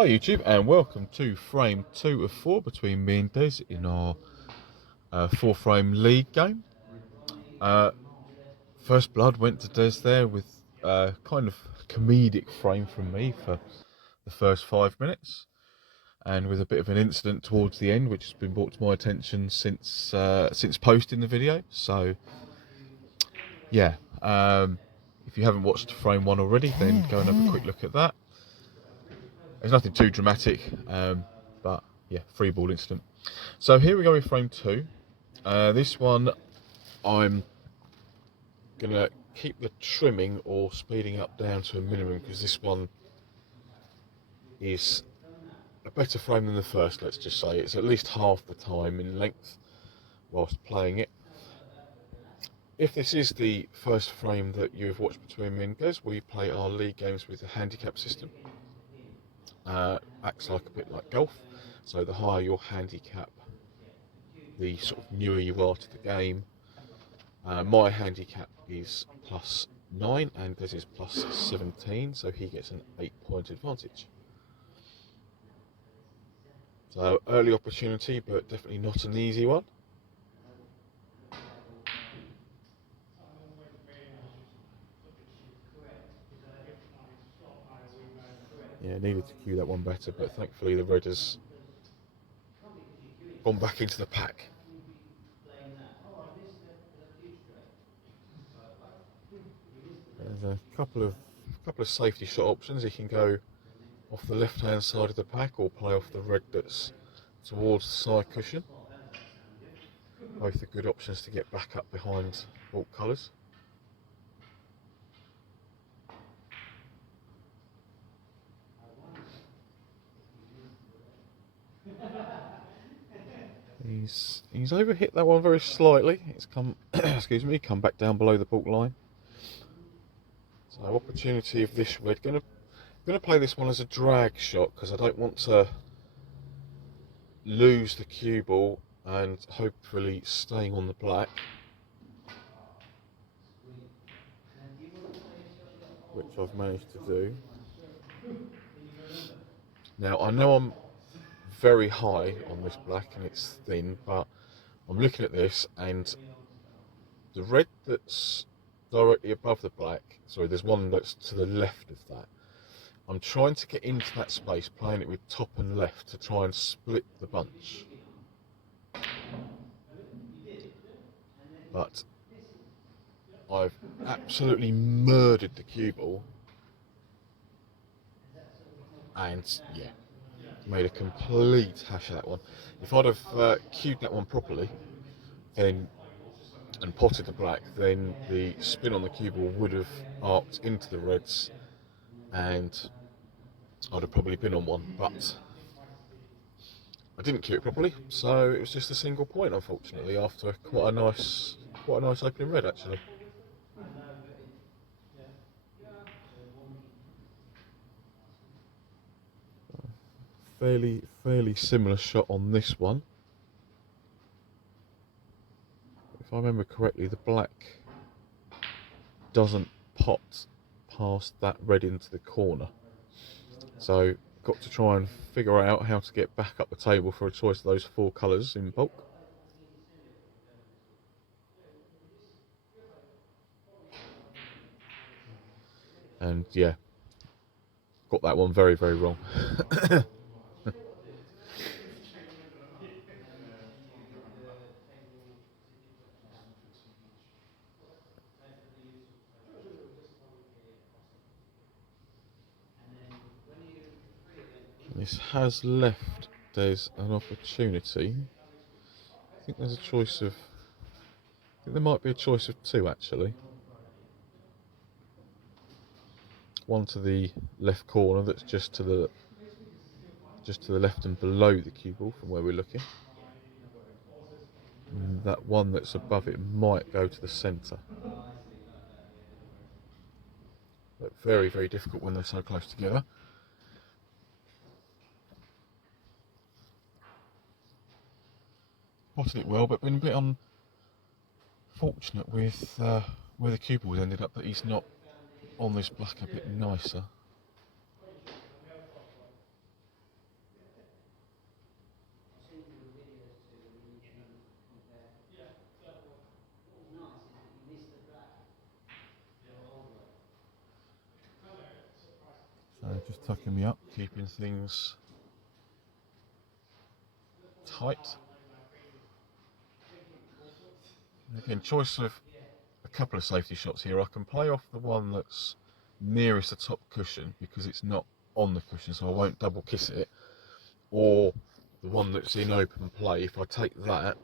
Hi YouTube, and welcome to frame 2 of 4 between me and Des in our 4-frame league game. First blood went to Des there with a kind of comedic frame from me for the first 5 minutes, and with a bit of an incident towards the end which has been brought to my attention since posting the video. So yeah, if you haven't watched frame 1 already, then go and have a quick look at that. There's nothing too dramatic, but yeah, free ball incident. So here we go with frame 2. This one I'm going to keep the trimming or speeding up down to a minimum, because this one is a better frame than the first, let's just say. It's at least half the time in length whilst playing it. If this is the first frame that you've watched between me and Des, we play our league games with a handicap system. Acts like a bit like golf, so the higher your handicap, the sort of newer you are to the game. My handicap is +9 and Des is +17, so he gets an 8-point advantage. So early opportunity, but definitely not an easy one. Yeah, needed to cue that one better, but thankfully the red has gone back into the pack. There's a couple of safety shot options. He can go off the left-hand side of the pack or play off the red that's towards the side cushion. Both are good options to get back up behind alt colours. He's overhit that one very slightly. It's come excuse me, come back down below the baulk line. So opportunity of this red. Gonna play this one as a drag shot, because I don't want to lose the cue ball and hopefully staying on the black, which I've managed to do. Now I know I'm very high on this black and it's thin, but I'm looking at this and the red that's directly above the black, sorry, there's one that's to the left of that. I'm trying to get into that space, playing it with top and left to try and split the bunch. But I've absolutely murdered the cue ball, and yeah, made a complete hash of that one. If I'd have cued that one properly and potted the black, then the spin on the cue ball would have arced into the reds and I'd have probably been on one, but I didn't cue it properly, so it was just a single point, unfortunately, after quite a nice opening red actually. Fairly similar shot on this one. If I remember correctly, the black doesn't pot past that red into the corner, so got to try and figure out how to get back up the table for a choice of those 4 colours in bulk. And yeah, got that one very wrong. This has left Des an opportunity. I think there's a choice of, I think there might be a choice of 2 actually. One to the left corner that's just to the left and below the cue ball from where we're looking. And that one that's above it might go to the centre. But very difficult when they're so close together. Potted it well, but been a bit unfortunate with where the cue ball ended up, that he's not on this black a bit nicer. tucking me up, keeping things tight. Again, choice of a couple of safety shots here. I can play off the one that's nearest the top cushion because it's not on the cushion, so I won't double kiss it, or the one that's in open play. If I take that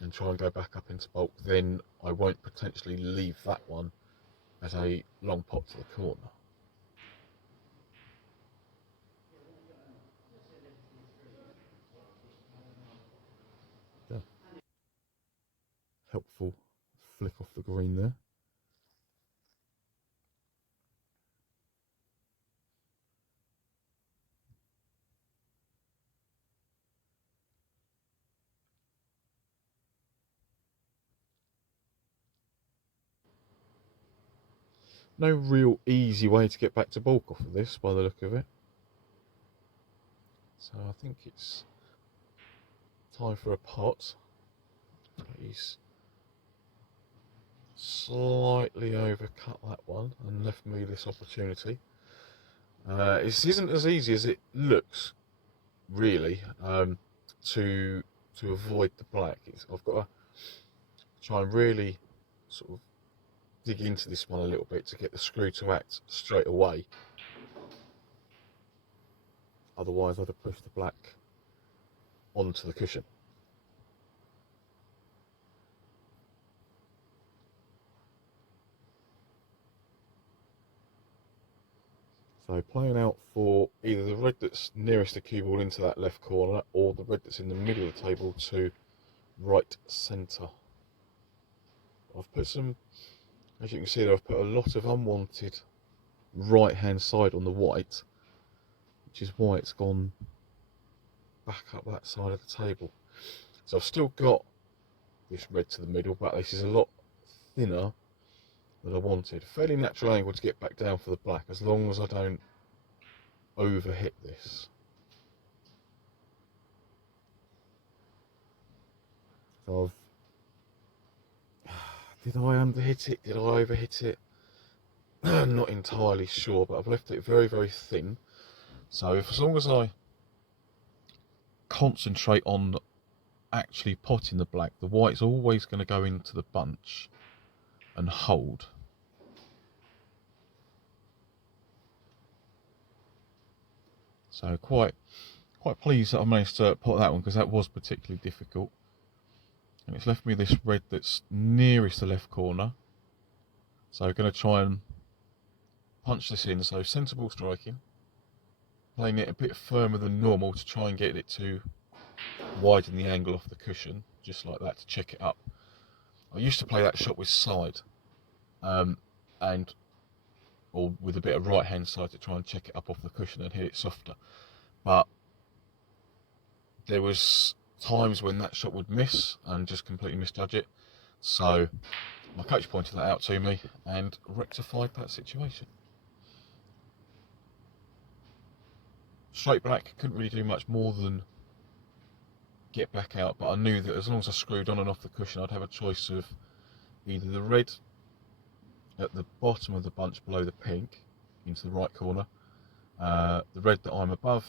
and try and go back up into bulk, then I won't potentially leave that one as a long pot to the corner. Yeah. Helpful flick off the green there. No real easy way to get back to bulk off of this by the look of it. So I think it's time for a pot. He's slightly overcut that one and left me this opportunity. This isn't as easy as it looks, really, to avoid the black. I've got to try and really sort of dig into this one a little bit to get the screw to act straight away. Otherwise I'd have pushed the black onto the cushion. So playing out for either the red that's nearest the cue ball into that left corner, or the red that's in the middle of the table to right centre. I've put some, as you can see there, I've put a lot of unwanted right hand side on the white, which is why it's gone back up that side of the table. So I've still got this red to the middle, but this is a lot thinner than I wanted. Fairly natural angle to get back down for the black, as long as I don't overhit this. So did I underhit it? Did I overhit it? I'm not entirely sure, but I've left it very, very thin. So as long as I concentrate on actually potting the black, the white's always going to go into the bunch and hold. So quite pleased that I managed to pot that one, because that was particularly difficult. And it's left me this red that's nearest the left corner. So I'm going to try and punch this in. So sensible striking, playing it a bit firmer than normal to try and get it to widen the angle off the cushion, just like that, to check it up. I used to play that shot with side, or with a bit of right hand side to try and check it up off the cushion and hit it softer. But there was times when that shot would miss and just completely misjudge it. So my coach pointed that out to me and rectified that situation. Straight black, couldn't really do much more than get back out, but I knew that as long as I screwed on and off the cushion, I'd have a choice of either the red at the bottom of the bunch below the pink into the right corner, the red that I'm above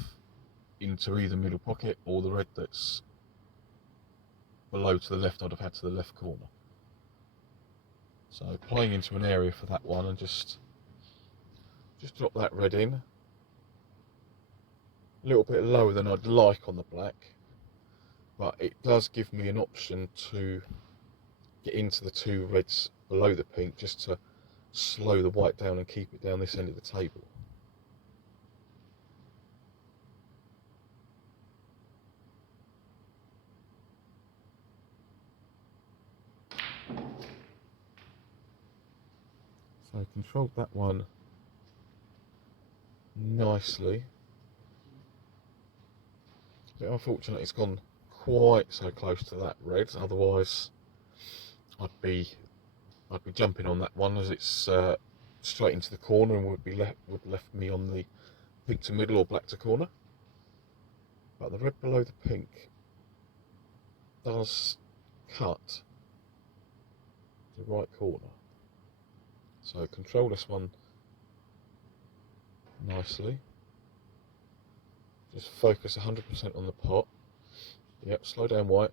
into either middle pocket, or the red that's below to the left I'd have had to the left corner. So playing into an area for that one, and just drop that red in. A little bit lower than I'd like on the black, but it does give me an option to get into the two reds below the pink, just to slow the white down and keep it down this end of the table. So I controlled that one nicely. A bit unfortunate it's gone quite so close to that red, otherwise I'd be jumping on that one, as it's straight into the corner and would left me on the pink to middle or black to corner. But the red below the pink does cut the right corner, so control this one nicely. Just focus 100% on the pot. Yep, slow down, white.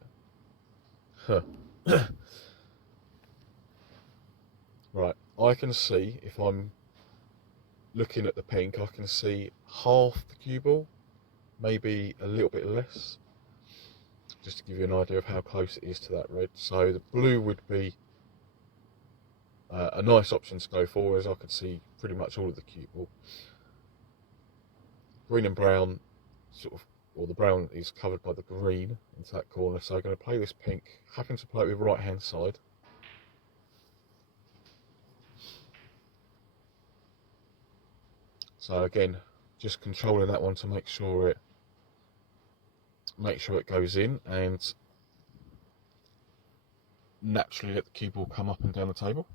Huh. Right, I can see, if I'm looking at the pink, I can see half the cue ball, maybe a little bit less, just to give you an idea of how close it is to that red. So the blue would be a nice option to go for, as I could see pretty much all of the cue ball. Green and brown, sort of, or the brown is covered by the green into that corner, so I'm going to play this pink, happen to play it with right hand side. So again, just controlling that one to make sure it goes in, and naturally let the cue ball come up and down the table.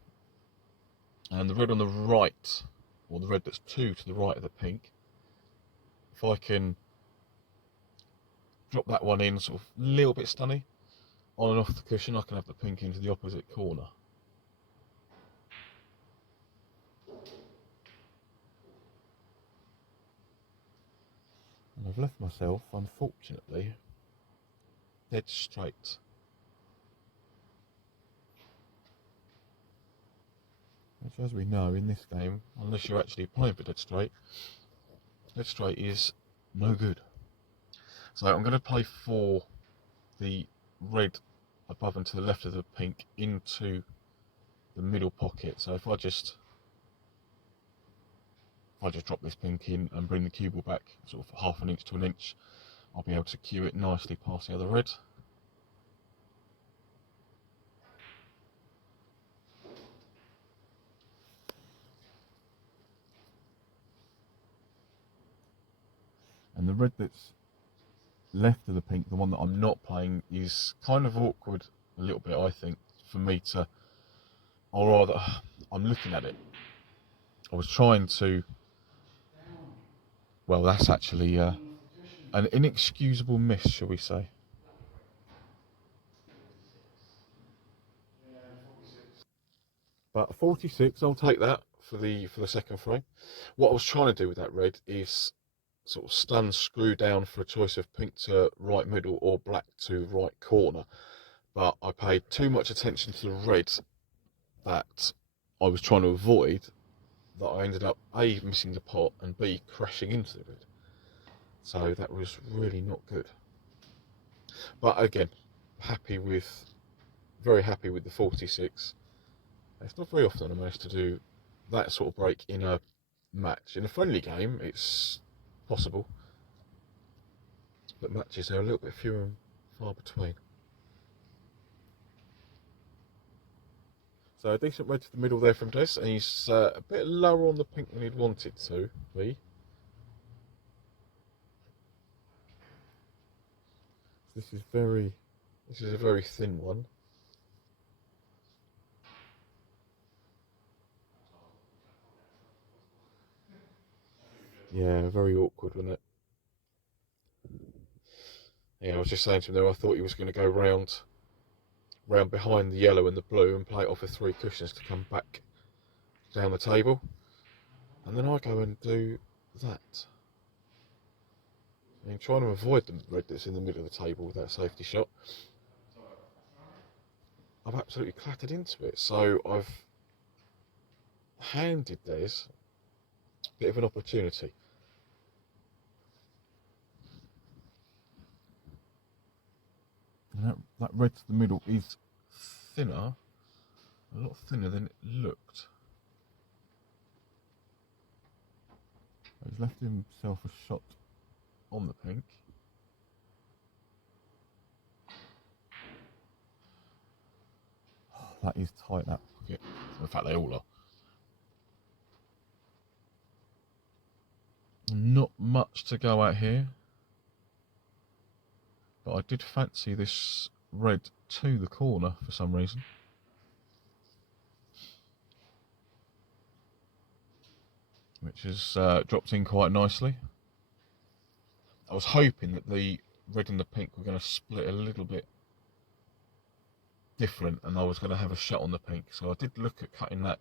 And the red on the right, or the red that's 2 to the right of the pink, if I can drop that one in sort of a little bit stunny, on and off the cushion, I can have the pink into the opposite corner. And I've left myself, unfortunately, dead straight. Which, as we know in this game, unless you're actually playing for dead straight is no good. So I'm going to play for the red above and to the left of the pink into the middle pocket. So if I just drop this pink in and bring the cue ball back sort of half an inch to an inch, I'll be able to cue it nicely past the other red. And the red that's left of the pink, the one that I'm not playing, is kind of awkward a little bit, I think, for me to, or rather, I'm looking at it. I was trying to, well, that's actually an inexcusable miss, shall we say. But 46, I'll take that for the second frame. What I was trying to do with that red is sort of stun screw down for a choice of pink to right middle or black to right corner. But I paid too much attention to the red that I was trying to avoid, that I ended up A, missing the pot, and B, crashing into the red. So that was really not good. But again, very happy with the 46. It's not very often I manage to do that sort of break in a match. In a friendly game, it's possible, but matches are a little bit fewer and far between. So a decent red to the middle there from Des, and he's a bit lower on the pink than he'd wanted to be. This is a very thin one. Yeah, very awkward, wasn't it? Yeah, I was just saying to him there, I thought he was going to go round behind the yellow and the blue and play it off of 3 cushions to come back down the table. And then I go and do that. And trying to avoid the red that's in the middle of the table with that safety shot, I've absolutely clattered into it. So I've handed Des a bit of an opportunity. And that red to the middle is thinner, a lot thinner than it looked. He's left himself a shot on the pink. Oh, that is tight, that pocket. In fact, they all are. Not much to go at here, but I did fancy this red to the corner for some reason. Which has dropped in quite nicely. I was hoping that the red and the pink were going to split a little bit different and I was going to have a shot on the pink, so I did look at cutting that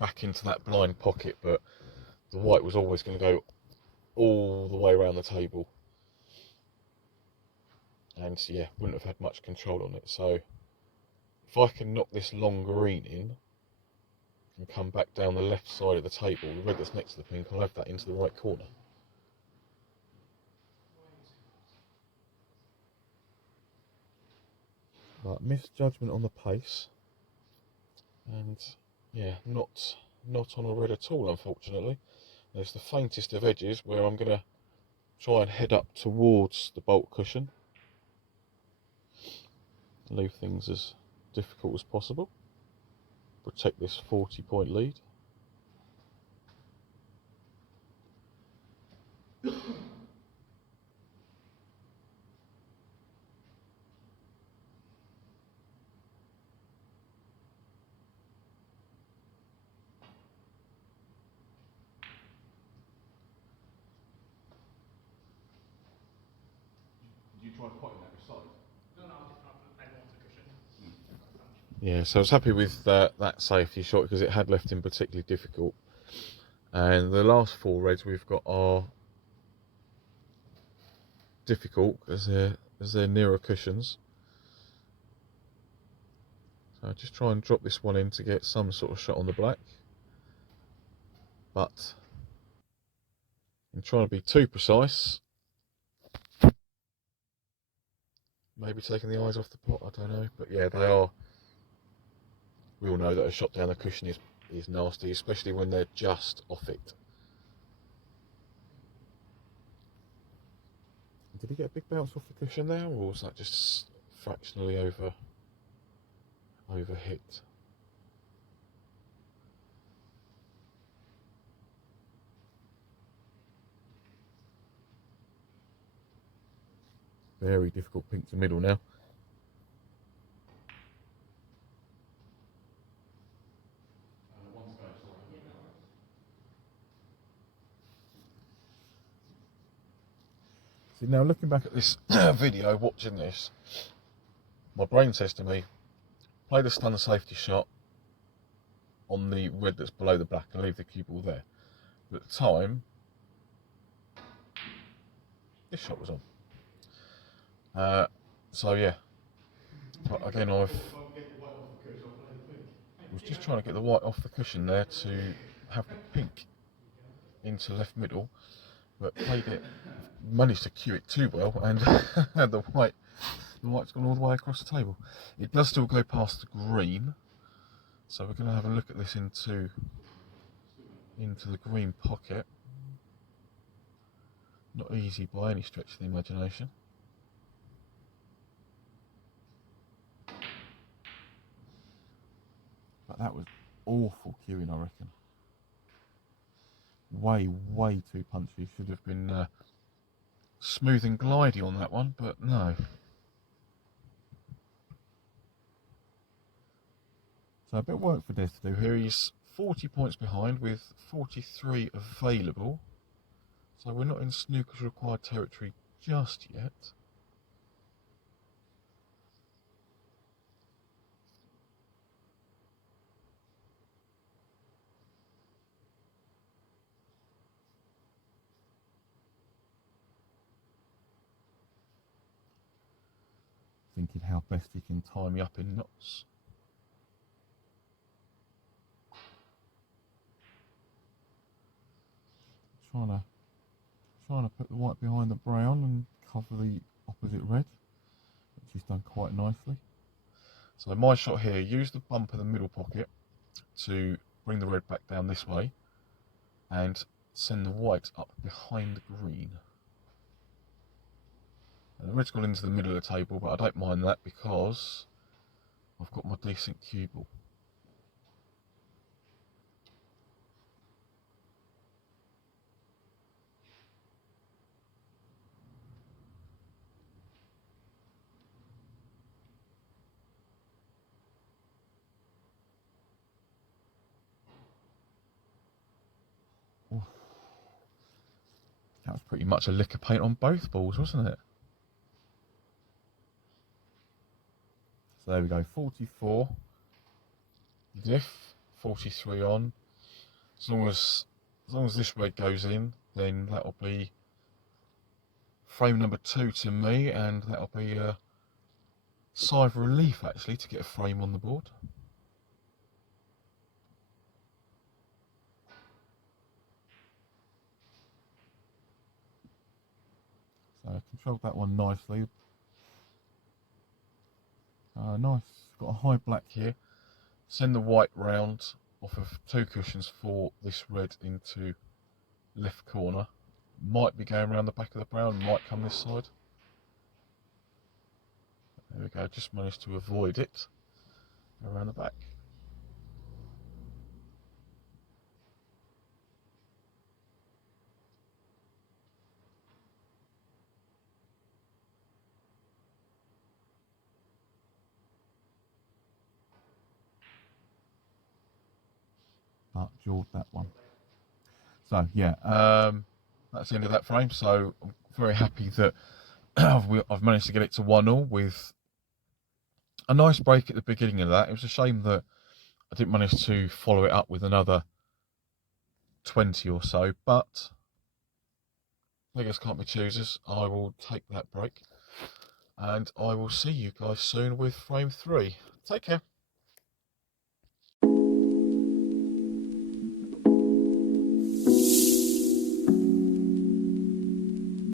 back into that blind pocket, but the white was always going to go all the way around the table, and yeah, wouldn't have had much control on it. So if I can knock this long green in and come back down the left side of the table, the red that's next to the pink, I'll have that into the right corner. But misjudgment on the pace, and yeah, not on a red at all, unfortunately. There's the faintest of edges where I'm going to try and head up towards the bolt cushion, leave things as difficult as possible, protect this 40-point lead. You try potting every side? No, I just can't play one off the cushion. Yeah, so I was happy with that safety shot because it had left him particularly difficult. And the last 4 reds we've got are difficult as they're nearer cushions. So I just try and drop this one in to get some sort of shot on the black. But in trying to be too precise, maybe taking the eyes off the pot, I don't know. But yeah, they are. We all know that a shot down the cushion is nasty, especially when they're just off it. Did he get a big bounce off the cushion there, or was that just fractionally over hit? Very difficult pink to middle now. See, now looking back at this video, watching this, my brain says to me, play the stun safety shot on the red that's below the black and leave the cue ball there. But at the time, this shot was on. So yeah, but again, I was just trying to get the white off the cushion there to have the pink into left middle, but played it, managed to cue it too well, and the white's gone all the way across the table. It does still go past the green, so we're going to have a look at this into the green pocket. Not easy by any stretch of the imagination. But that was awful cueing, I reckon. Way too punchy. Should have been smooth and glidey on that one, but no. So a bit of work for Des to do here. He's 40 points behind with 43 available. So we're not in snooker's required territory just yet. Thinking how best he can tie me up in knots. Trying to put the white behind the brown and cover the opposite red, which he's done quite nicely. So my shot here, use the bump of the middle pocket to bring the red back down this way and send the white up behind the green. And the red's gone into the middle of the table, but I don't mind that because I've got my decent cue ball. Oof. That was pretty much a lick of paint on both balls, wasn't it? So there we go, 44 diff, 43 on. As long as this red goes in, then that'll be frame number 2 to me, and that'll be a sigh of relief actually to get a frame on the board. So I controlled that one nicely. Nice, got a high black here. Send the white round off of 2 cushions for this red into left corner. Might be going around the back of the brown, might come this side. There we go, just managed to avoid it. Go around the back. But jawed that one. So yeah, that's the end of that frame. So I'm very happy that I've managed to get it to 1-1 with a nice break at the beginning of that. It was a shame that I didn't manage to follow it up with another 20 or so, but beggars can't be choosers. I will take that break, and I will see you guys soon with frame 3. Take care.